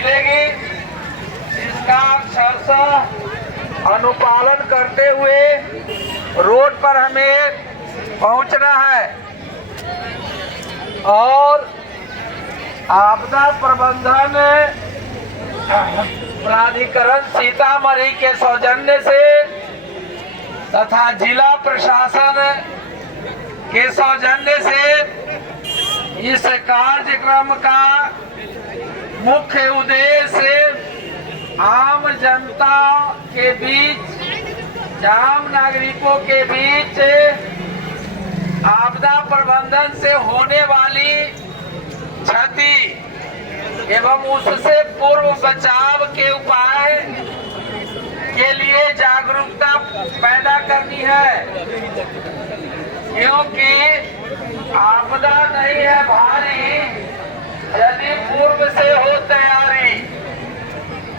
मिलेगी, जिसका अक्षरशः अनुपालन करते हुए रोड पर हमें पहुंचना है। और आपदा प्रबंधन प्राधिकरण सीतामढ़ी के सौजन्य से तथा जिला प्रशासन के सौजन्य से इस कार्यक्रम का मुख्य उद्देश्य आम जनता के बीच, आम नागरिकों के बीच आपदा प्रबंधन से होने वाली क्षति एवं उससे पूर्व बचाव के उपाय के लिए जागरूकता पैदा करनी है, क्योंकि आपदा नहीं है भारी यदि पूर्व से हो तैयारी।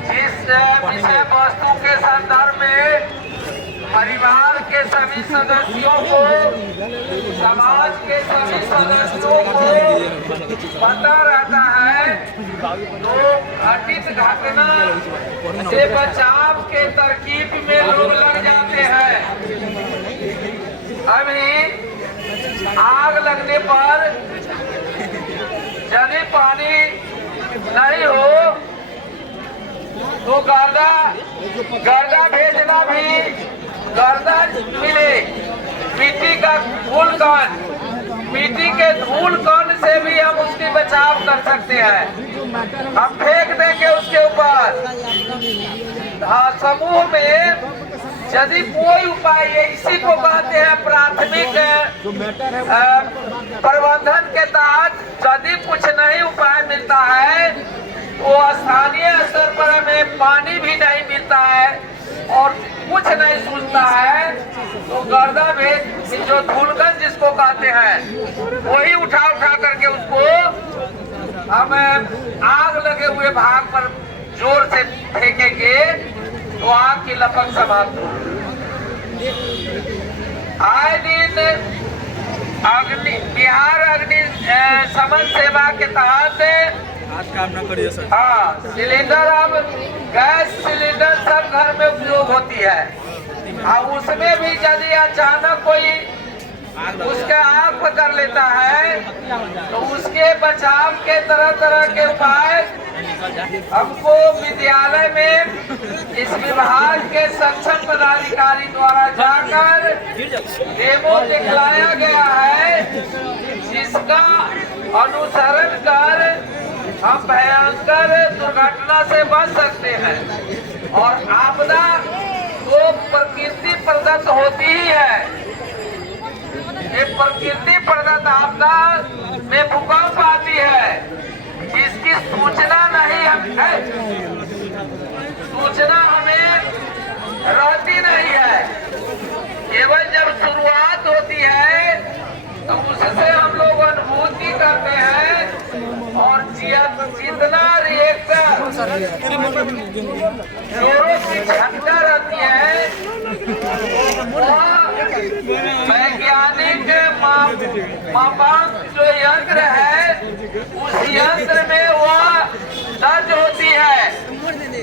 जिस विषय वस्तु के संदर्भ में परिवार के सभी सदस्यों को, समाज के सभी सदस्यों को पता रहता है, तो घटित घटना से बचाव के तरकीब में लोग लग जाते हैं। अभी आग लगने पर यदि पानी नहीं हो तो गर्दा भेजना भी, गर्दा मिले, मिट्टी का धूल कण, मिट्टी के धूल कण से भी हम उसकी बचाव कर सकते हैं। हम फेंक देंगे उसके ऊपर। समूह में यदि कोई उपाय, इसी को कहते हैं प्राथमिक प्रबंधन के तहत यदि कुछ नहीं उपाय मिलता है तो स्थानीय स्तर पर हमें पानी भी नहीं मिलता है और कुछ नहीं सूझता है, तो गर्दा भेज, जो धूलकण जिसको कहते हैं, वही उठा करके उसको हम आग लगे हुए भाग पर जोर से फेंकेंगे तो आग की लपक समाप्त हो। आए दिन बिहार अग्नि शमन सेवा के तहत आज काम न करिए सर। हाँ, सिलेंडर, अब गैस सिलेंडर सब घर में उपयोग होती है। अब उसमें भी यदि अचानक कोई उसका आग पकड़ लेता है तो उसके बचाव के तरह तरह के उपाय हमको विद्यालय में इस विभाग के सक्षम पदाधिकारी द्वारा जाकर डेमो दिखलाया गया है, जिसका अनुसरण कर हम भयंकर दुर्घटना से बच सकते हैं। और आपदा तो प्रकृति प्रदत्त होती ही है। ये प्रकृति प्रदत्त आपदा में भूकंप आती है, जिसकी सूचना नहीं है, सूचना हमें रहती नहीं है। केवल जब शुरुआत होती है तो उससे हम लोग अनुभूति करते हैं और जितना रिएक्टर जोरों की झटका रहती है, वैज्ञानिक मापांक जो यंत्र है, उस यंत्र में वह दर्ज होती है।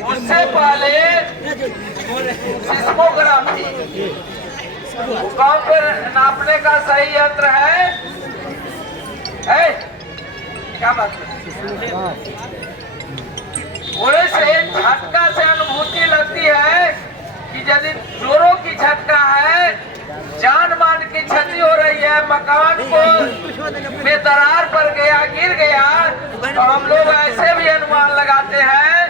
उससे पहले सिस्मोग्राफी, भूकंप नापने का सही यंत्र है क्या बात है? थोड़े से झटका से अनुभूति लगती है कि यदि जोरों की झटका है, जान मान की क्षति हो रही है, मकान को में दरार पड़ गया, गिर गया, तो हम लोग ऐसे भी अनुमान लगाते हैं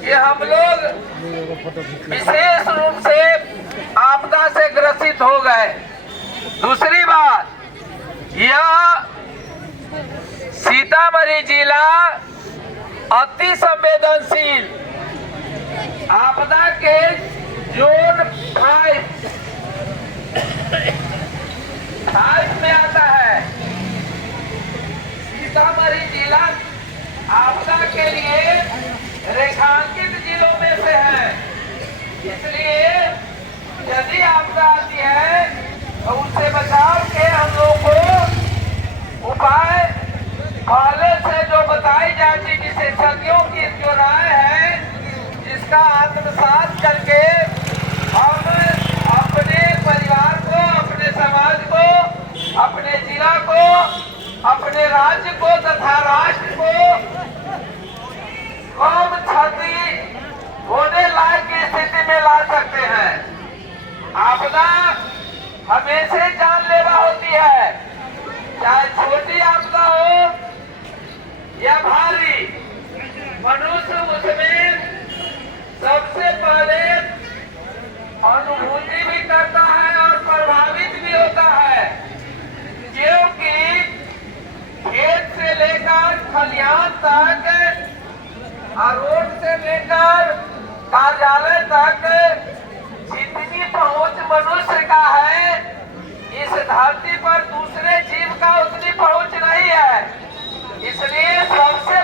कि हम लोग विशेष रूप से आपदा से ग्रसित हो गए। दूसरी बात, यह सीतामढ़ी जिला अति संवेदनशील आपदा के जोन 5 में आता है। सीतामढ़ी जिला आपदा के लिए रेखांकित जिलों में से है। इसलिए यदि आपदा आती है तो उससे बचाव के हम लोग को उपाय पहले से जो बताई जाती विशेषज्ञों की का आत्मसात करके हम अपने परिवार को, अपने समाज को, अपने जिला को, अपने राज्य को तथा राष्ट्र को कम क्षति होने लायक की स्थिति में ला सकते हैं। आपदा हमेशा जानलेवा होती है, चाहे छोटी आपदा हो या भारी। मनुष्य उसमें सबसे पहले अनुभूति भी करता है और प्रभावित भी होता है, क्योंकि खेत से लेकर खलिहान तक और रोड से लेकर कार्यालय तक जितनी पहुंच मनुष्य का है, इस धरती पर दूसरे जीव का उतनी पहुंच नहीं है। इसलिए सबसे